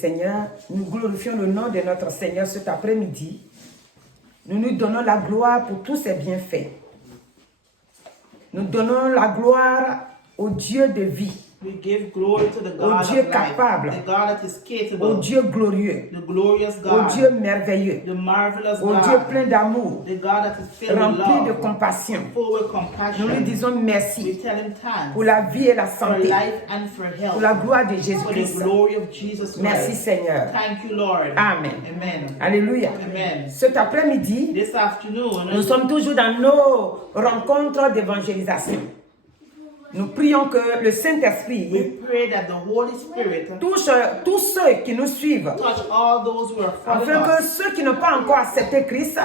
Seigneur, nous glorifions le nom de notre Seigneur cet après-midi. Nous nous donnons la gloire pour tous ses bienfaits. Nous donnons la gloire au Dieu de vie. We give glory to the God Au Dieu of life, capable, the God that is capable, au Dieu glorieux, the glorious au God, Dieu merveilleux, the marvelous au God, Dieu plein d'amour, the God that is filled with rempli de love, compassion. full with Nous compassion. lui disons We merci tell him thanks pour la vie et la for santé, life and for health, pour la gloire de for the Jésus-Christ. glory of Jesus Merci Christ. Seigneur. Thank you, Lord. Amen. Amen. Alléluia. Amen. Cet après-midi, This afternoon, nous sommes toujours dans nos rencontres d'évangélisation. Nous prions que le we Saint-Esprit pray that the Holy Spirit touche tous ceux qui nous suivent, touch all those who are following afin que us, ceux qui n'ont pas encore accepté Christ,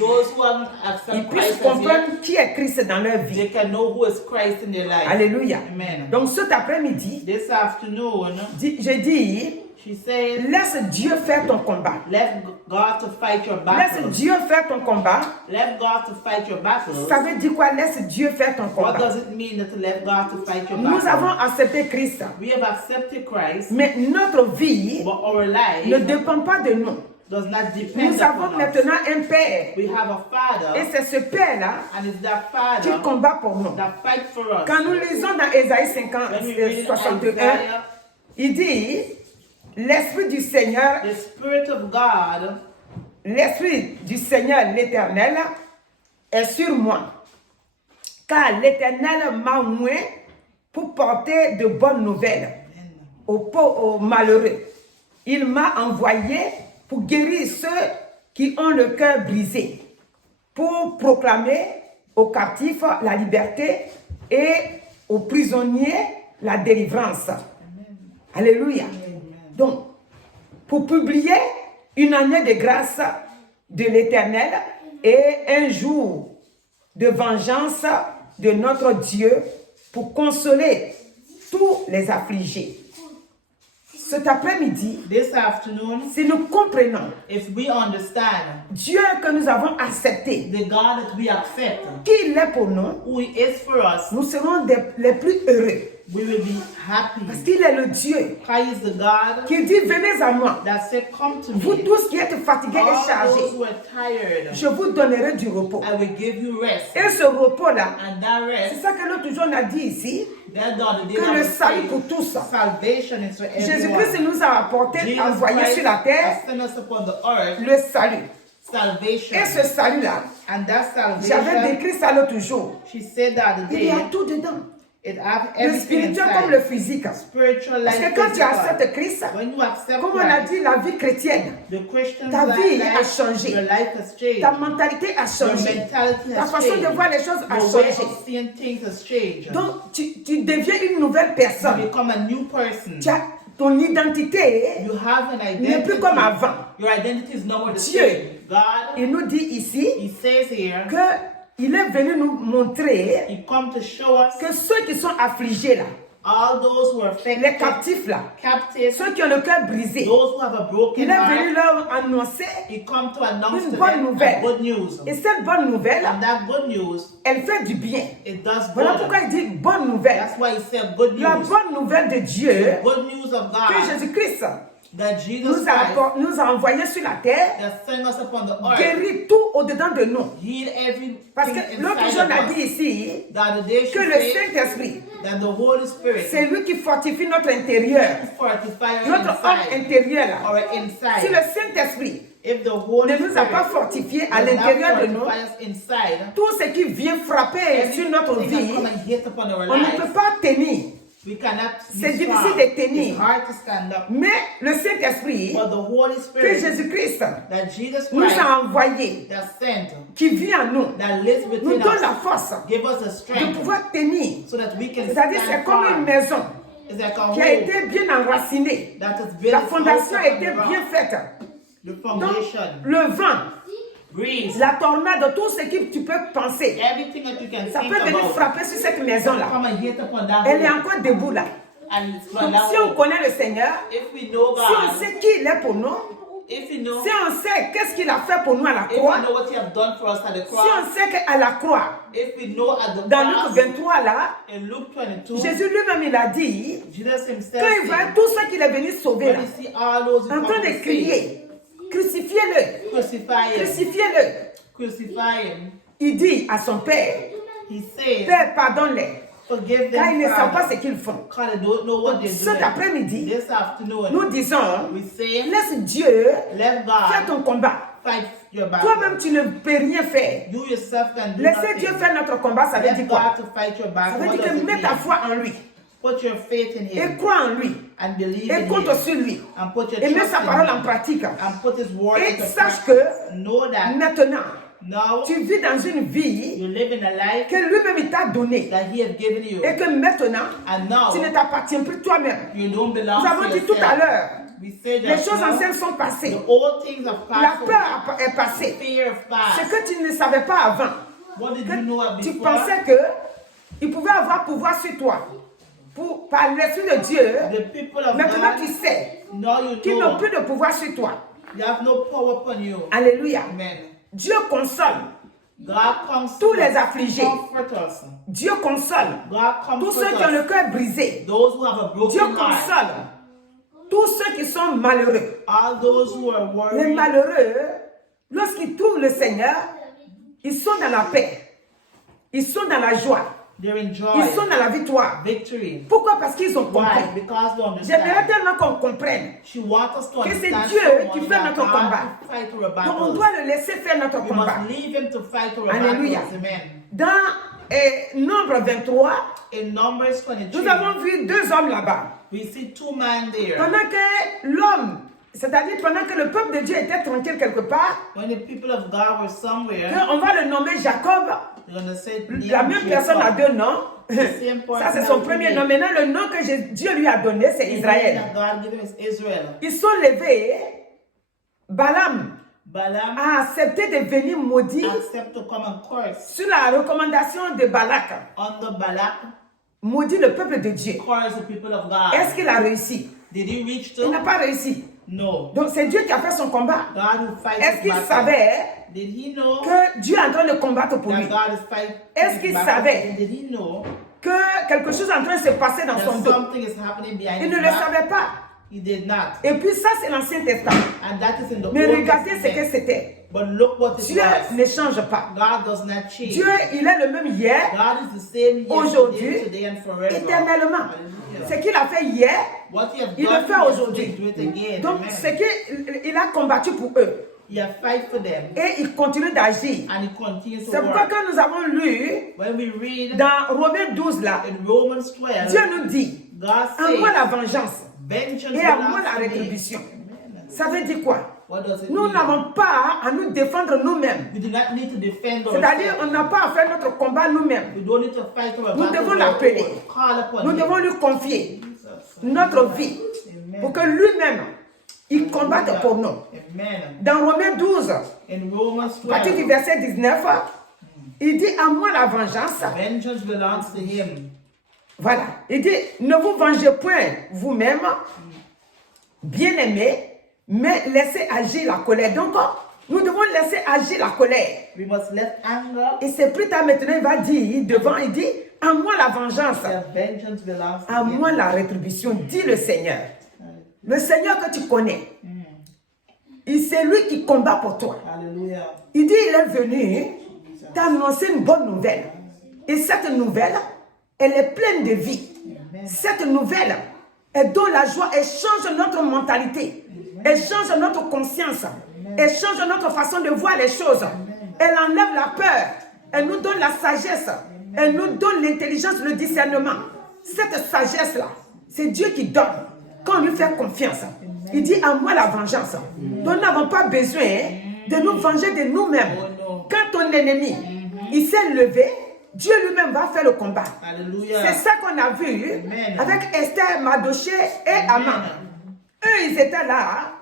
those who haven't ils accepted puissent Christ as yet, comprendre qui est Christ dans leur vie. they can know who is Christ in their life. Alléluia. Amen. Donc cet après-midi, This afternoon, je dis, she says, laisse Dieu faire ton combat. let God to fight your Laisse battles. Dieu faire ton combat. Let God to fight your battles. Ça veut dire quoi? Laisse Dieu faire ton What combat. does it mean to let God to fight your Nous avons battles? accepté Christ, We have accepted Christ, mais notre vie but our life ne dépend pas de nous. does not depend Nous avons upon us. maintenant un Père. We have a Father, Et c'est ce Père-là and it's that qui Father combat pour nous. that fights for us. Quand nous lisons dans Ésaïe 50, When we read in 61, Isaiah, il dit, l'Esprit du Seigneur, the Spirit of God, l'Esprit du Seigneur l'Éternel est sur moi. Car l'Éternel m'a oint pour porter de bonnes nouvelles aux malheureux. Il m'a envoyé pour guérir ceux qui ont le cœur brisé, pour proclamer aux captifs la liberté et aux prisonniers la délivrance. Alléluia. Donc, pour publier une année de grâce de l'Éternel et un jour de vengeance de notre Dieu pour consoler tous les affligés. Cet après-midi, this afternoon, si nous comprenons if we understand Dieu que nous avons accepté, the God that we accept, qui il est pour nous, who He is for us, nous serons les plus heureux. we will be happy. Parce qu'il est le Dieu He is the God qui dit, venez à moi, that said, come to vous me, tous qui êtes fatigués et all those chargés, who are tired, je vous donnerai du repos. I will give you rest. Et ce repos-là, And that c'est rest, ça que l'autre jour on a dit ici, that God did que le not salut say, pour tous. salvation is for Jésus-Christ everyone. nous a apporté, Jesus envoyé Christ sur la terre, has sent us upon the earth le salut. salvation. Et ce salut-là, And that j'avais salvation, décrit ça l'autre jour. she said that the Il y day, a tout dedans. it has Le everything spirituel comme le inside. physique. Spiritual Parce life, que quand tu physical. acceptes Christ, When you accept comme on a Christ, dit, la vie chrétienne, the Christian ta vie a life, changé. your life has changed. Ta mentalité a Your changé. mentality Ta has façon de changed. voir les choses a Your way changé. of seeing things has changed. Donc, tu deviens une nouvelle You personne. become a new person. Ton identité You have an n'est identity. plus comme avant. Your identity is no more the Dieu. same. God, Il nous dit ici He says here, qu'il est venu nous montrer He come to show us que ceux qui sont affligés là, all those who are les affected, captifs là, captives, ceux qui ont le cœur brisé, those who have a il broken est venu heart. leur annoncer. He come to announce Une to bonne them nouvelle. a good news. Et cette bonne nouvelle, And that good news, elle fait du bien. it does Voilà good. pourquoi il dit bonne nouvelle. That's why He said good La news. bonne nouvelle de Dieu, Good news of que God, Jésus-Christ that Jesus nous Christ nous a envoyé sur la terre, that sent us upon the earth, guérit tout au-dedans de nous. heal everything Parce que l'autre jour, inside on a of dit us. ici That the day she que le said Saint-Esprit, that the Holy Spirit c'est lui qui fortifie notre intérieur, fortify our notre homme inside, intérieur là. our Si inside. le Saint-Esprit If the Holy ne nous a pas Spirit fortifiés à does not l'intérieur de nous, fortify us inside, tout ce qui vient frapper sur notre everything vie, that come and hit upon our on ne lives, peut pas tenir. we cannot C'est be difficile strong. de tenir. It's hard to stand up. Mais le Saint-Esprit, But the Holy que Spirit Jésus-Christ that Jesus nous Christ a envoyé, that sent, qui vit en nous, that lives nous within donne la us, force give us the de strength pouvoir tenir. so that we can C'est-à-dire, c'est stand comme une firm. maison It's like a qui a home été bien enracinée. that is built La on fondation a été the rock. bien faite. The Donc, foundation, le vent, breeze, la tornade, tout ce que tu peux penser, everything that you can ça think peut venir about, frapper sur cette come maison-là. and hit upon that Elle est home. encore debout là. And it's Donc, gonna si on connaît le Seigneur, if we know si on God, sait qui il est pour nous, If you know, si on sait qu'est-ce qu'il a fait pour nous à la if croix, you know what you have done for us at the si cross, on sait qu'à la croix, if we know at the dans Luc cross, 23 là, in Luke 22, Jésus lui-même il a dit, Jesus himself quand il voit said, tous ceux qu'il est venu sauver when là, you see all those who en train come de to save, crier, crucifiez-le, crucify him, crucifiez-le. crucify him. Il dit à son père, He said, Père, pardonne-les, forgive car ils them, ne savent pas Father, ce qu'ils font. because they don't know what they're Cet doing. après-midi, This afternoon, nous disons, we say, laisse Dieu let faire God ton combat. fight your battle. Toi-même, tu ne peux rien faire. You yourself can do Laisser Dieu nothing. faire notre combat, ça veut Let dire quoi? God to fight your Ça battle. veut What dire does que it mets ta mean? foi en lui Put your faith in et Him crois en lui and believe et in compte Him sur lui and put your et mets trust sa in parole en Him pratique. and put His word Et into sache practice. que Know that maintenant, now tu vis dans une vie you live in a life que lui-même il t'a donnée that He has given you, et que maintenant, and now tu ne t'appartiens plus toi-même. you don't belong Nous avons to dit tout à yourself. l'heure, We say les that choses now, anciennes sont passées. the old things have La passed peur away. est passée. Fear of Ce past. que tu ne savais pas avant, What did you know of que tu before? pensais que il pouvait avoir pouvoir sur toi par l'Esprit de Dieu. The people of Maintenant tu God, sais now you qu'ils n'ont know plus de pouvoir sur toi. you have no power upon you. Alléluia. Amen. Dieu console God comes tous to les us, affligés. comfort us. Dieu console God tous ceux comfort qui ont le us. cœur brisé. Those who have a Dieu broken heart. console tous ceux qui sont malheureux. All those who are Les worried. malheureux, lorsqu'ils trouvent le Seigneur, ils sont dans la paix. Ils sont dans la joie. They're in Ils joy, sont dans la victoire. victory. Pourquoi? Parce qu'ils ont Why? compris. Because they J'aimerais understand. tellement qu'on comprenne She wants us to que c'est understand Dieu so qui much fait that notre God combat. will fight our Donc on battles. doit le laisser faire notre We combat. must leave Him to fight our Alléluia. battles. Amen. Dans Nombre 23, In Numbers nous 23, avons vu deux hommes là-bas. we see two men there. Pendant que l'homme, c'est-à-dire pendant que le peuple de Dieu était tranquille quelque part, When the people of God were somewhere, on va le nommer Jacob, they're going to say, la même personne a deux noms. same person Ça, c'est son that premier we nom. need. Maintenant, le nom que Dieu lui a donné, c'est The name Israël. that God gave him is Israel. Ils sont levés. Balaam Balaam a accepté de venir maudire accept to come and curse sur la recommandation de Balak. under Balak, Maudit le peuple de Dieu. curse the people of God. Est-ce qu'il a réussi? Did he reach Il n'a to? pas réussi. No. Donc c'est Dieu qui a fait son combat. God who fights Est-ce his qu'il battle. savait Did he know que Dieu est en train de combattre pour lui? that God is fighting Est-ce his qu'il battle? savait Did he know que quelque chose est en train de se passer dans son that dos? something is happening behind Il his ne le back? savait pas. He did not. Et puis ça, c'est l'Ancien Testament. And that is in the Mais Old regardez ce que Testament. c'était. But look what it Dieu was. ne change pas. God does not change. Dieu, il est le même hier, God is the same aujourd'hui, yesterday, today, and forever. éternellement. Hallelujah. Ce qu'il a fait hier, What he has il done le fait yesterday, aujourd'hui. do it again. Donc, Amen. ce qu'il a combattu pour eux. He has fight for them, Et il continue d'agir. and he continues to C'est pourquoi work. quand nous avons lu When we read dans Romains 12, là, in Romans 12, Dieu nous dit, God à says, moi la vengeance vengeance et à moi belongs la to me. rétribution. Amen. Ça veut dire quoi? What does it Nous mean? n'avons pas à nous défendre nous-mêmes. We do not need to defend C'est-à-dire, on ourselves. n'a pas à faire notre combat nous-mêmes. We don't need to fight our Nous battles devons on our l'appeler. own. Call upon Nous him. devons lui confier Jesus. notre vie Amen. pour que lui-même, il combatte pour nous. Amen. Dans Romains 12, In Romans à partir du 12, verset 19, il dit à moi la vengeance. vengeance belongs to him. Voilà. Il dit, ne vous vengez point vous-même, bien-aimés, mais laissez agir la colère. Donc, nous devons laisser agir la colère. We must let anger, Et c'est plus tard maintenant, il va dire, devant, il dit, à moi la vengeance, the vengeance belongs to à him. moi la rétribution, dit le Seigneur. Le Seigneur que tu connais, c'est lui qui combat pour toi. Hallelujah. Il dit, il est venu t'annoncer une bonne nouvelle. Et cette nouvelle, elle est pleine de vie. Cette nouvelle, elle donne la joie, elle change notre mentalité. Elle change notre conscience. Elle change notre façon de voir les choses. Elle enlève la peur. Elle nous donne la sagesse. Elle nous donne l'intelligence, le discernement. Cette sagesse-là, c'est Dieu qui donne quand on lui fait confiance. Il dit à moi la vengeance. Nous n'avons pas besoin de nous venger de nous-mêmes. Quand ton ennemi, il s'est levé, Dieu lui-même va faire le combat. Hallelujah. C'est ça qu'on a vu Amen. avec Esther, Mardochée et Haman. Eux, ils étaient là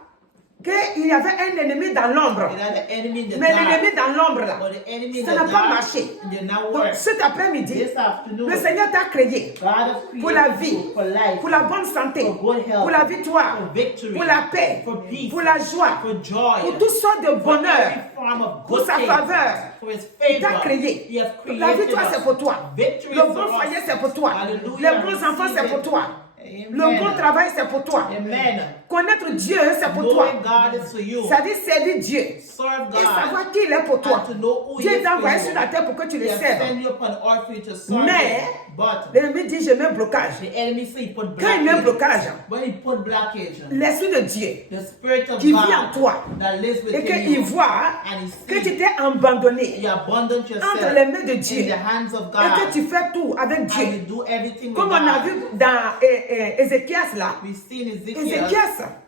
qu'il y avait un ennemi dans l'ombre. It had the enemy in the Mais dark. l'ennemi dans l'ombre, là, But the enemy in ça the n'a pas dark marché. did not Donc work. cet après-midi, This afternoon, le Seigneur t'a créé God has pour la created vie, you for life, pour la bonne santé, for good health, pour la victoire, for victory, pour la paix, for peace, pour la joie, for joy, pour toutes sortes de for bonheur, every form of pour good sa things, faveur. for His Il t'a favor. créé. He has La created victoire, us. c'est pour toi. Victory Le is bon for foyer, us. c'est pour toi. Hallelujah. Les bons enfants, c'est pour toi. Amen. Le bon travail, c'est pour toi. Amen. Connaître Dieu, c'est pour toi. Knowing God is for you. C'est-à-dire servir Dieu. Serve Et God. savoir qui il est pour toi. And to know who He Dieu is t'a for envoyé you. sur la terre pour que tu le He has serves. sent you upon earth for you to serve Mais, Him. But l'ennemi dit, je mets un blocage. the enemy say he put Quand il met un blockage. blocage, When he put blockage, l'esprit de Dieu the spirit of qui vit God en toi that lives et within qu'il you, voit and he que tu sees t'es abandonné you abandon entre yourself les mains de in Dieu the hands of et que God, tu fais tout avec and Dieu. you do everything Comme with on a God. vu dans Ézéchias là, We see in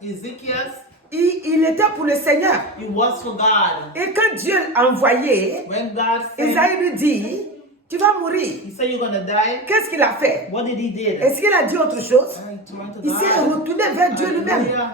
Ezekiel, il était pour le Seigneur. he was for God. Et quand Dieu l'a envoyé, When God said, Isaïe lui dit, tu vas mourir. he said you're gonna die, Qu'est-ce qu'il a fait? what did he do? Est-ce qu'il a dit autre chose? He turned to Il s'est God. retourné vers Dieu lui-même. Hallelujah.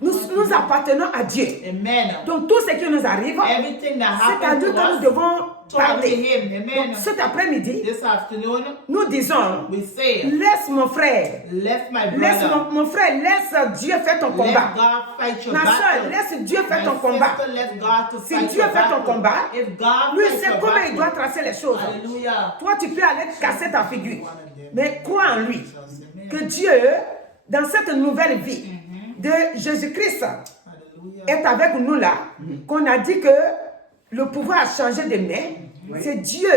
Nous appartenons à Dieu. Amen. Donc tout ce qui nous arrive, Everything that c'est à happened Dieu to que nous us, devons talk to parler. Him. Amen. Donc cet après-midi, This afternoon, nous disons, we say, laisse mon frère, let my laisse brother, mon frère, laisse Dieu faire ton let combat. God fight your Ma soeur, battle. laisse Dieu faire My ton combat. sister, let God to Si fight Dieu your fait ton battle. combat, If God lui fights sait your comment il doit battle, tracer les choses. hallelujah. Toi, tu peux aller te casser ta figure. Mais crois en lui. Que Dieu, dans cette nouvelle vie de Jésus-Christ, Hallelujah. est avec nous là, qu'on a dit que le pouvoir a changé de main. C'est Dieu,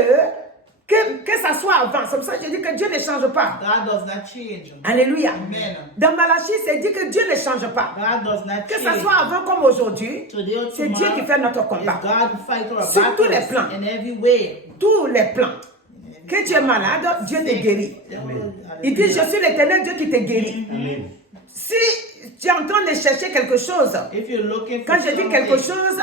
que ça soit avant. C'est pour ça que je dis que Dieu ne change pas. God does not change. Alléluia. Amen. Dans Malachie, c'est dit que Dieu ne change pas. God does not Que ça change. soit avant comme aujourd'hui, Today or c'est Dieu qui tomorrow, fait notre it's combat. God who fights our Sur tous les battles plans. in every way. Tous les plans. Que tu es malade, Dieu te guérit. Il dit, je suis l'Éternel Dieu qui te guérit. Si tu es en train de chercher quelque chose, If you're looking for quand je dis quelque chose,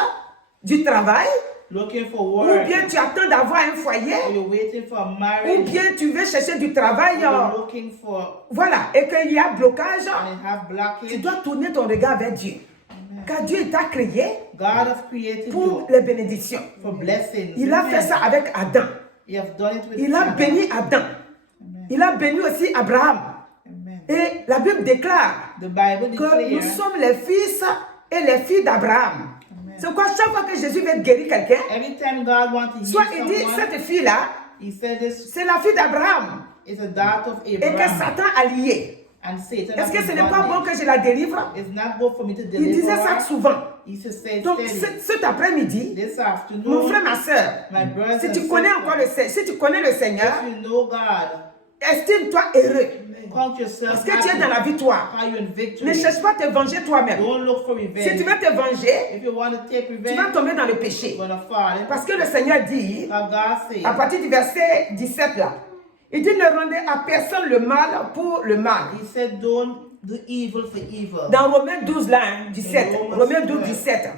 du travail, looking for ou work, bien tu attends d'avoir un foyer, or you're waiting for a ou marriage, bien tu veux chercher du travail, you're looking for voilà, et qu'il y a blocage, and it have tu blockage, dois tourner ton regard vers Dieu. Car Dieu t'a créé God has created pour you les bénédictions. for blessings. Il a Amen. fait ça avec Adam. You have done it with Il a Adam. béni Adam. Il a béni aussi Abraham. Amen. Et la Bible déclare The Bible que nous declares sommes les fils et les filles d'Abraham. C'est pourquoi chaque fois que Jésus veut guérir quelqu'un, every time God wants to soit heal il dit, someone, cette fille-là, He said this c'est la fille d'Abraham. is a daughter of Et que Abraham, Satan a lié. and Satan. Est-ce que has ce been n'est pas bon bondage. que je la délivre? It's not good for me to Il deliver disait ça her. souvent. He should say Donc steady. cet après-midi, This afternoon, mon frère, ma soeur, my brothers si and tu connais encore si tu connais le Seigneur, if you know God, estime-toi heureux. count yourself Parce que tu es happy. dans la victoire. How you in Ne victory. cherche pas à te venger toi-même. Don't look for Si revenge. tu veux te venger, If you want to take tu revenge, vas tomber dans le péché. you're gonna fall. Parce que le Seigneur dit, But God says, à partir du verset 17 là, il dit ne rendez à personne le mal pour le mal. He said, don't do evil for evil. Dans Romains 12 là, hein, 17, Romains 12, 17,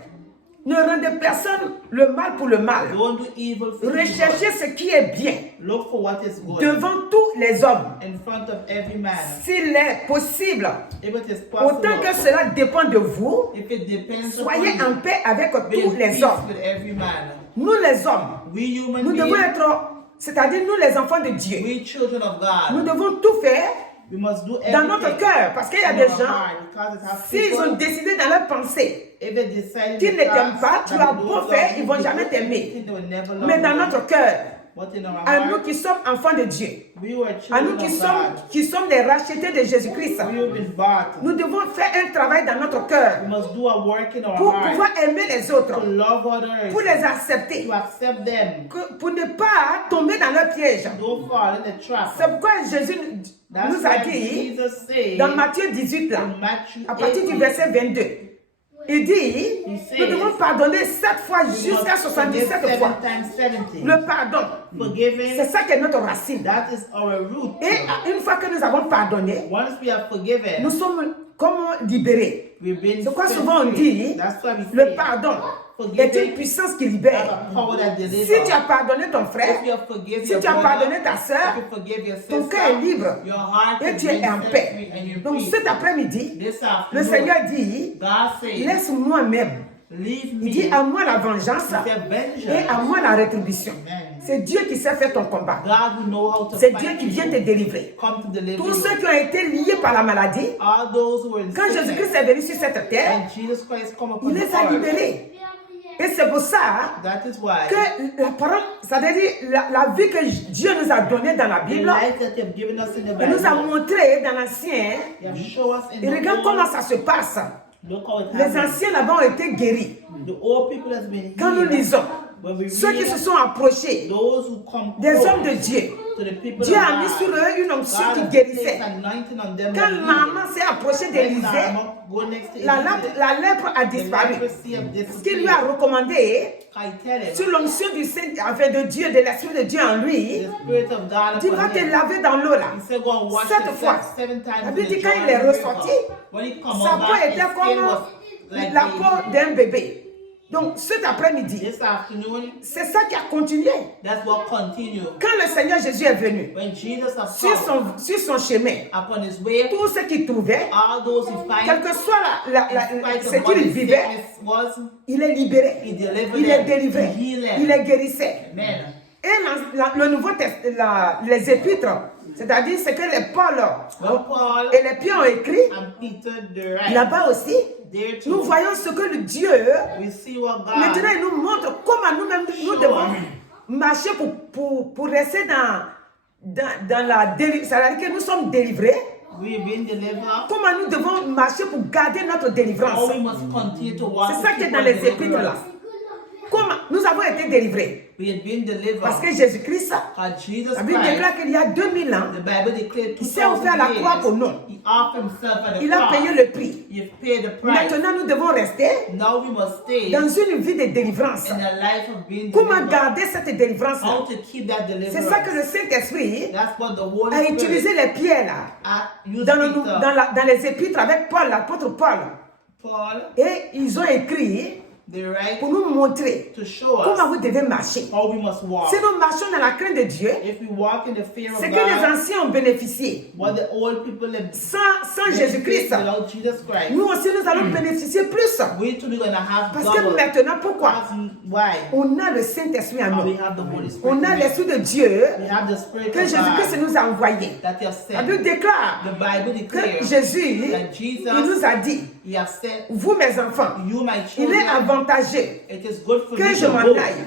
ne rendez personne le mal pour le mal. Don't do evil for Recherchez evil. ce qui est bien Look for what is good devant tous les hommes. in front of every man. S'il est possible, If it is autant possible, que cela dépend de vous, if it depends soyez upon en paix avec you, be tous in les peace hommes. with every man. Nous les hommes, We human nous devons beings, être, c'est-à-dire nous les enfants de Dieu, we children of nous God, devons tout faire we must do dans notre everything cœur. Parce qu'il y a in des our gens, heart, because it has s'ils ont people, décidé dans leur pensée if they decide in qu'ils ne their t'aiment hearts pas, tu that vas they beau don't faire, love ils you, vont they jamais do t'aimer. everything, they will never love Mais dans you. notre cœur, But in our à nous heart, qui sommes enfants de Dieu, we were à nous children of qui sommes les rachetés de Jésus-Christ, God. We have been bought. nous devons faire un travail dans notre cœur We must do a work in our pour heart pouvoir aimer les autres, to love others, pour les accepter, to accept them. pour ne pas tomber dans leur piège. Don't fall in the trap. C'est pourquoi Jésus That's nous a why dit Jesus said dans Matthieu 18, là, in Matthew à partir du 18, verset 22, il dit, nous devons pardonner 7 fois we jusqu'à must forgive 77 fois. 7 times 70. Le pardon, Forgiving, c'est ça qui est notre racine. that is our root. Et une fois que nous avons pardonné, Once we have forgiven, nous sommes comme libérés. we've been C'est quoi set souvent on free. dit, That's why we le say pardon, est une Forgiving puissance qui has libère. a power that Si delivers. tu as pardonné ton frère, If you have forgiven si your tu as brother, pardonné ta if soeur, you forgive your ton sister, cœur est libre your heart et is tu es en set paix. free and you're Donc free. cet après-midi, This le afternoon, Seigneur dit, God says, laisse-moi même. leave Il dit me. à moi la vengeance He said, et à vengeance. moi la rétribution. Amen. C'est Dieu qui sait faire ton combat. God will know how to C'est fight Dieu qui you. vient te délivrer. Come to deliver Tous ceux you. qui ont été liés par la maladie, All those who are in quand Jésus-Christ sickness, est venu sur cette terre, and Jesus Christ come upon il the les a earth. libérés. Et c'est pour ça That is why que la parole, c'est-à-dire la vie que Dieu nous a donnée dans la the Bible, life that you have given us in the il nous a Bible, montré dans l'Ancien. you have shown us in Et regarde the comment Old. ça se passe. Look how it Les happens. anciens là-bas ont été guéris. The old people has been Quand nous healed. lisons, When we ceux qui read, se sont approchés those who come des close hommes de Dieu, to the people Dieu of a mis God, sur eux une onction God qui has guérissait. placed anointing on them Quand that heal. maman s'est approchée d'Élisée, When Mama go next to la Elizabeth, lèpre a the disparu. leprosy have Ce qu'il lui a disappeared. recommandé, I tell him, sur l'onction du Saint, enfin de Dieu, de l'Esprit de Dieu en lui, the Spirit of God tu vas upon te him. laver dans l'eau là. He said, go and wash 7 yourself fois. 7 times La in Bible the dit quand Jordan il est River. ressorti, When he come sa out peau back, était his skin comme was like la baby. peau d'un bébé. Donc cet après-midi, This afternoon, c'est ça qui a continué. that's what continued. Quand le Seigneur Jésus est venu, When Jesus has sur come sur son chemin, upon his way, tout ce qu'il trouvait, all those he quel finds, que soit in spite ce of what qu'il his vivait, sickness was, il est libéré. he delivered Il est them, délivré. he healed them. Il est guérissé. Amen. Et le Nouveau Testament, les épîtres, c'est-à-dire ce que les Paul When Paul et les Pierre ont écrit, and Peter the right, là-bas aussi, there nous too, voyons ce que le Dieu, we see what maintenant God il nous montre comment nous-mêmes nous Show devons us. marcher pour rester dans la délivrance. C'est-à-dire que nous sommes délivrés. we've been delivered. Comment nous devons marcher pour garder notre How délivrance. we must continue to walk. C'est ça to qui est keep dans our les épîtres deliverance. là. Comment nous avons été délivrés. We had been delivered. Parce que Jésus-Christ, Jesus la Bible Christ, déclare qu'il y a 2000 ans, the Bible declared il s'est offert à la 2000 croix years, pour nous. he offered himself at the Il a cross. payé le prix. You've paid the price. Maintenant, nous devons rester Now we must stay dans une vie de délivrance. in a life of being Comment delivered. garder cette délivrance? How to keep that C'est ça que deliverance. le Saint-Esprit That's what the Holy a Spirit utilisé les pierres là, used Peter, dans les épîtres avec Paul, l'apôtre Paul. Paul, Et ils ont écrit the right pour nous montrer to show comment us vous devez marcher. how we must walk. Si nous marchons dans la crainte de Dieu, If we walk in the fear of c'est que les God, anciens ont bénéficié. what the old people have Sans Jésus-Christ, without Jesus Christ, nous aussi nous allons bénéficier plus. we too are going to have Parce que double. maintenant, pourquoi? Why? On a le Saint-Esprit en We nous. have the Holy Spirit. On a in us. l'Esprit de Dieu We have the Spirit que of Jésus-Christ God nous a envoyé. that He has La sent. Bible déclare The Bible que declares Jésus, that il Jesus, nous a dit, He has said, vous mes enfants, you my il est children, avantageux it is good for que me je to m'en go. aille.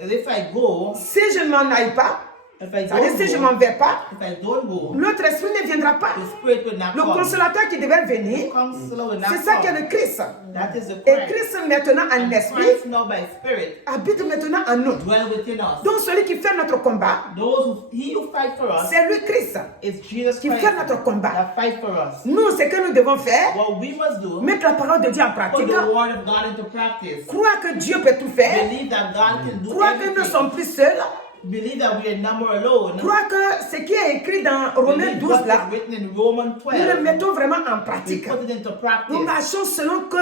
And if I go, Si je ne m'en aille pas, if I c'est-à-dire don't si je ne go, m'en vais pas, if I don't go, l'autre esprit ne viendra pas. the Spirit will not Le come. consolateur qui devait venir, The Counselor will not c'est ça qu'est come. le Christ. That is the Et Christ. Christ maintenant en And esprit Christ now by Spirit habite maintenant en nous. dwell within us. Donc celui qui fait notre combat, He who fight for us c'est lui Christ is Jesus qui Christ fait notre combat. that fight for us. Nous, ce que nous devons faire, What we must do, mettre la parole de Dieu en put pratique, the word of God into practice. croire que Dieu peut tout faire, Believe that God can do croire que nous ne everything. sommes plus seuls, Believe that we are number alone. croire que ce qui est écrit dans Romains Believe 12 what là, is written in Romans nous le 12. mettons vraiment en We pratique. put it into Nous practice. marchons selon que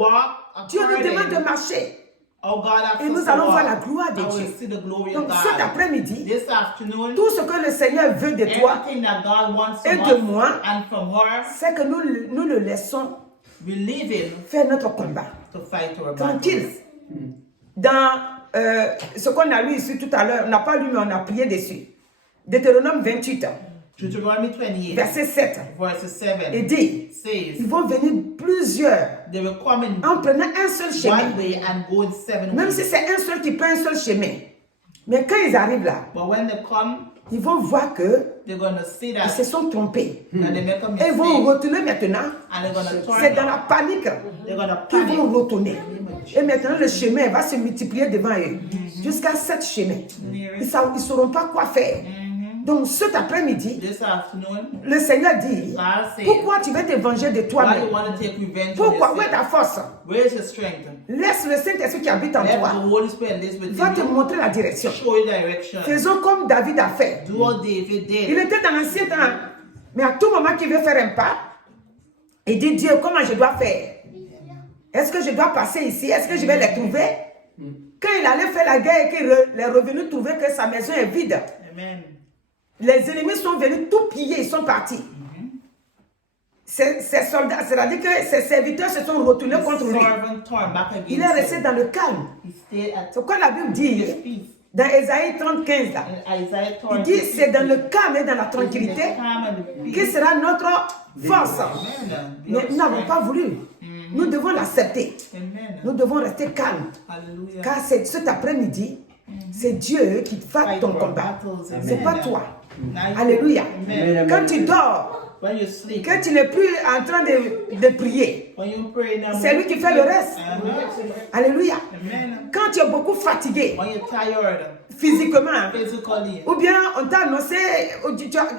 Walk Dieu nous demande de according marcher. how God asks Et us nous to allons voir la walk. gloire de I will Dieu. see the glory Donc of cet God. après-midi, This afternoon, tout ce que le Seigneur veut de toi, everything that God wants et from de us moi, and from her, c'est que nous le laissons we leave Him faire notre combat. to fight our Tranquille. battles. Dans ce qu'on a lu ici tout à l'heure, on n'a pas lu mais on a prié dessus. Deutéronome 28, Deuteronomy 28, verset 7, verse 7 et dit, says, ils vont venir plusieurs they will come in en prenant un seul chemin. one way and go in 7 Même ways. si c'est un seul qui prend un seul chemin. Mais quand ils arrivent là, But when they come, ils vont voir que they're going to see ils that se sont trompés. and they make a Et ils vont mistake retourner maintenant. and they're going to C'est turn dans la up. panique They're going to qu'ils vont panic. retourner. Et maintenant, le chemin va se multiplier devant eux. Jusqu'à 7 chemins. Ils ne sauront pas quoi faire. Donc cet après-midi, This afternoon, le Seigneur dit, God says, pourquoi tu veux te venger de why toi-même? you want to take revenge on Pourquoi? Où est ta yourself? force? Where is your strength? Laisse le Saint-Esprit qui habite en Let the toi. Holy Spirit live Va te within you. montrer la direction. Show you direction. Faisons comme David a fait. Do what David Il did. était dans l'ancien temps. Mais à tout moment qu'il veut faire un pas, il dit, Dieu, comment je dois faire? Est-ce que je dois passer ici? Est-ce que je vais les trouver? Quand il allait faire la guerre et qu'il est revenu trouver que sa maison est vide, Amen. les ennemis sont venus tout piller, ils sont partis. Ses soldats, c'est-à-dire que ses serviteurs se sont retournés contre lui. Servant turned back against Il est resté him. dans le calme. He stayed at C'est pourquoi la Bible dit, his peace. dans Ésaïe 30, 15, là, In Isaiah il 30, dit c'est dans le calme et dans la in the tranquillité calm and the que peace. sera notre force. Amen. Mais nous n'avons pas voulu. Nous devons l'accepter. Amen. Nous devons rester calmes. Hallelujah. Car c'est cet après-midi, c'est Dieu qui fight Fight ton our combat. battles. C'est pas Amen. toi. Nice. Alléluia. Amen. Quand tu dors, When you sleep, que tu n'es plus en train de prier, when you pray now, c'est lui qui fait le reste. Alléluia. Amen. Quand tu es beaucoup fatigué, When you're tired, physiquement, physically, ou bien on t'a annoncé,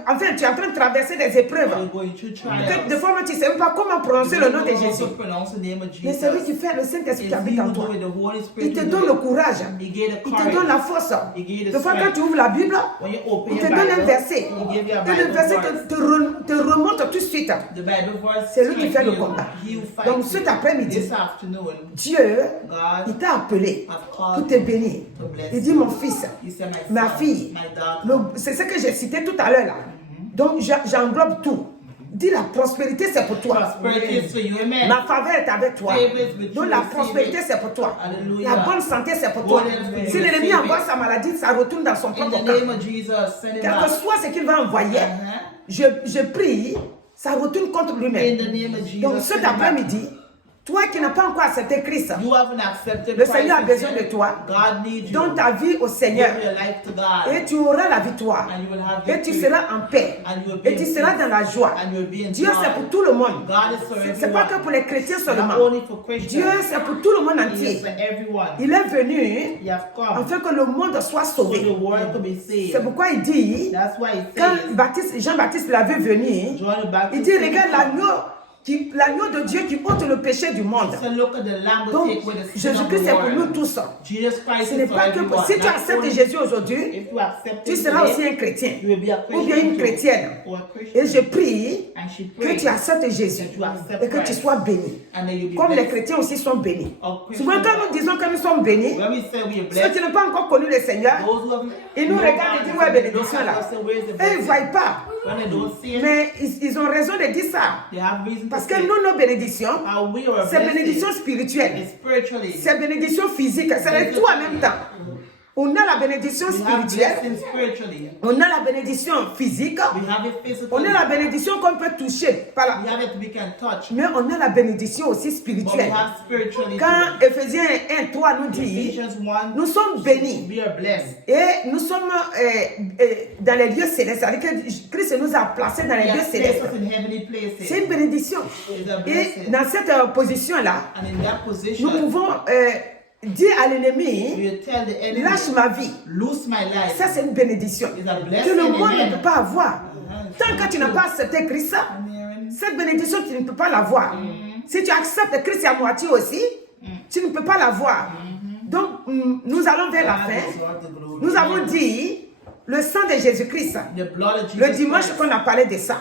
enfin tu es en train de traverser des épreuves, you're going through que trials. des fois tu ne sais même pas comment prononcer le nom de You don't know how Jésus. to pronounce the name of Mais c'est lui Jesus. qui fait, le Saint-Esprit qui It's habite He en who toi. do it, the Holy Spirit Il te who donne do le it. courage. He gave the Il te donne la courage. force. He gave the Des fois quand strength. tu ouvres la Bible, When you open il te your donne un Bible, verset. He give you a Et le Bible verset verse. te remonte tout de suite. The Bible verse C'est lui qui fait le tells you, combat. He who fights Donc you. cet après-midi, This afternoon, Dieu, God il t'a appelé has pour called te you bénir. to bless Il dit you. mon fils, He said, ma son, fille, my daughter. c'est ce que j'ai cité tout à l'heure là. Donc j'englobe tout. Dis la prospérité c'est pour toi. Prosperity is for you. Amen. Ma faveur est avec toi. Favor is with Donc you. la Receive prospérité it. c'est pour toi. Hallelujah. La bonne santé c'est pour toi. Good health for you. Si l'ennemi Receive envoie it. sa maladie, ça retourne dans son In propre the camp. name of Jesus, send him Quel que back. soit ce qu'il va envoyer, je prie, ça retourne contre In lui-même. the name of Jesus, Donc send cet him back. après-midi, toi qui n'as pas encore accepté Christ, You haven't accepted le Christ Seigneur a as besoin yet. de toi. God needs you. Donne ta vie au Seigneur. Give your life to God. Et tu auras la victoire. And you will have Et tu victory. seras en paix. And you will be Et tu in seras peace. dans la joie. And you will be in Dieu joy. c'est pour tout le monde. God is for everyone. C'est pas que pour les chrétiens Not seulement. only for Christians. Dieu c'est pour tout le monde He is entier. for everyone. Il est venu He has come afin que le monde soit so sauvé. the world could be saved. C'est pourquoi il dit, That's why he quand says, Jean-Baptiste l'a vu venir, John the il Baptist dit, regarde l'agneau de Dieu qui ôte le péché du monde. said, look at the Lamb who Donc, take away the sin of Jésus-Christ the c'est pour nous world. tous. Jesus Christ Ce is n'est for pas que everyone. si tu Not acceptes only Jésus aujourd'hui, if you accept tu him seras today, aussi un chrétien you will be a ou bien Christian une too, chrétienne. or a Christian. Et je prie And she que prayed tu acceptes Jésus that you accept et que tu Christ. sois béni. And then you'll be Comme les blessed. chrétiens aussi sont bénis. Or Christians Souvent quand nous disons que nous sommes bénis, When we say we are ceux blessed, qui n'ont pas encore connu le Seigneur, those who have ils nous regardent et disent, ouais, bénédiction là. Et ils ne voient pas. When they don't see it, Mais ils ont raison de dire ça. they have reason Parce to que say, nous, nos bénédictions, how we are c'est blessed bénédiction is spirituelle. spiritually. C'est bénédiction physique. C'est tout en même temps. On a la bénédiction We have spirituelle. blessing spiritually. On a la bénédiction physique. We have it On physically. a la bénédiction qu'on peut toucher. Par la... We have it we can touch. Mais on a la bénédiction aussi But we spirituelle. have spiritually Quand too. Ephésiens 1, 3 nous dit, Ephesians 1, nous sommes bénis we are blessed. et nous sommes dans les lieux célestes. C'est-à-dire que Christ nous a placés dans les He lieux has placed célestes. us in heavenly C'est une places. bénédiction. It's a Et blessing. dans cette position-là, And in that nous position, pouvons dire à l'ennemi, we tell the enemy, lâche ma vie. lose my life. Ça, c'est une bénédiction It's a que blessing. le monde Amen. ne peut pas avoir. Tant que tu n'as pas accepté Christ, Amen. cette bénédiction, tu ne peux pas l'avoir. Si tu acceptes Christ à moitié aussi, tu ne peux pas l'avoir. Donc, nous allons vers la God fin. exalt the glory. Nous avons dit le sang de Jésus-Christ. The blood of Jesus Le dimanche Christ. qu'on a parlé de ça.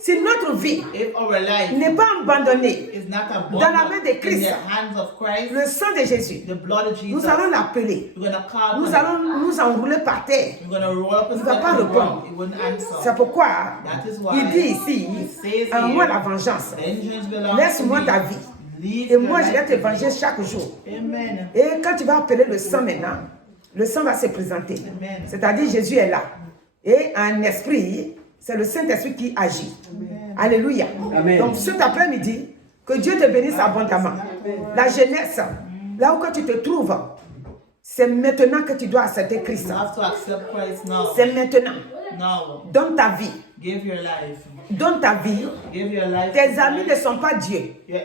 Si notre vie If our life n'est pas abandonnée, is not dans la main abandoned de in Christ, the hands of Christ, le sang de Jésus, the blood of Jesus, nous allons l'appeler. we're going to call Nous on it. allons nous enrouler par terre. We're going to roll up Il a ne va step pas on the répondre. ground. It wouldn't C'est answer. pourquoi That is why il dit ici, he says à moi here, la vengeance. vengeance belongs Laisse-moi to ta me. vie. Leave Et your moi, je vais life te to me. venger chaque jour. Amen. Et quand tu vas appeler le sang maintenant, le sang va se présenter. Amen. C'est-à-dire Jésus est là. Et un esprit, c'est le Saint-Esprit qui agit. Alléluia. Amen. Donc cet après-midi, que Dieu te bénisse abondamment. La jeunesse, là où que tu te trouves, c'est maintenant que tu dois accepter Christ. You have to accept Christ now. C'est maintenant. Now, Donne ta vie. give your life. Donne ta vie. Give your life. Tes to amis ne Christ. sont pas Dieu. Your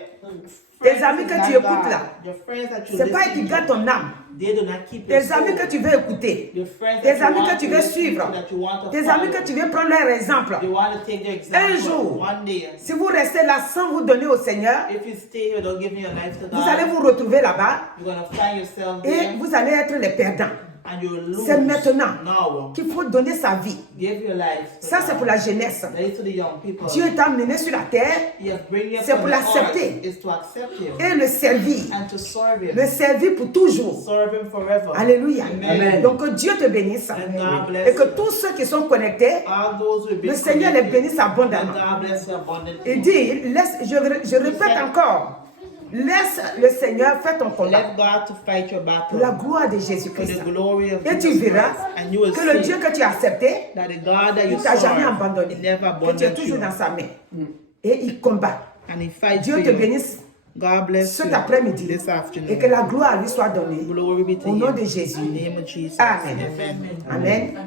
Tes friends amis is que not tu écoutes God. là, Your friends that you c'est pas eux qui listen gardent to, ton âme. they do not keep your Tes amis soul. que tu veux écouter. Your friends Tes that you amis want que tu to veux listen suivre. to, that you want to Tes follow. amis que tu veux prendre leur exemple. You want to take their example. Un jour, One day, si vous restez là sans vous donner au Seigneur, if you stay here without giving your life to vous allez God, vous retrouver là-bas you're going to find yourself et there vous allez être les perdants. And you will lose. C'est maintenant Now. qu'il faut donner sa vie. Give your life. Ça, c'est pour la jeunesse. That is to the young people. Dieu t'a amené sur la terre c'est pour l'accepter et le servir. And to serve him. Le servir pour toujours. Serve him forever. Alléluia. Amen. Donc que Dieu te bénisse. And God bless Et que you. tous ceux qui sont connectés, All those who be le Seigneur les connected, bénisse abondamment. and God bless you abundantly. Il dit, je répète encore, laisse le Seigneur faire ton combat Let God to fight your pour la battle. gloire de For Jésus-Christ. the glory of Et tu Jesus verras Christ. And you will que le see Dieu que tu as accepté, that the God that il you ne t'a jamais serve, abandonné. he never Que tu es abandoned toujours you. dans sa main. Et il combat. And he fights Dieu for te you. bénisse God bless cet you après-midi. this afternoon. Et que la gloire lui soit donnée. Glory be to Au nom you. de Jésus. In the name of Jesus. Amen. Amen. Amen.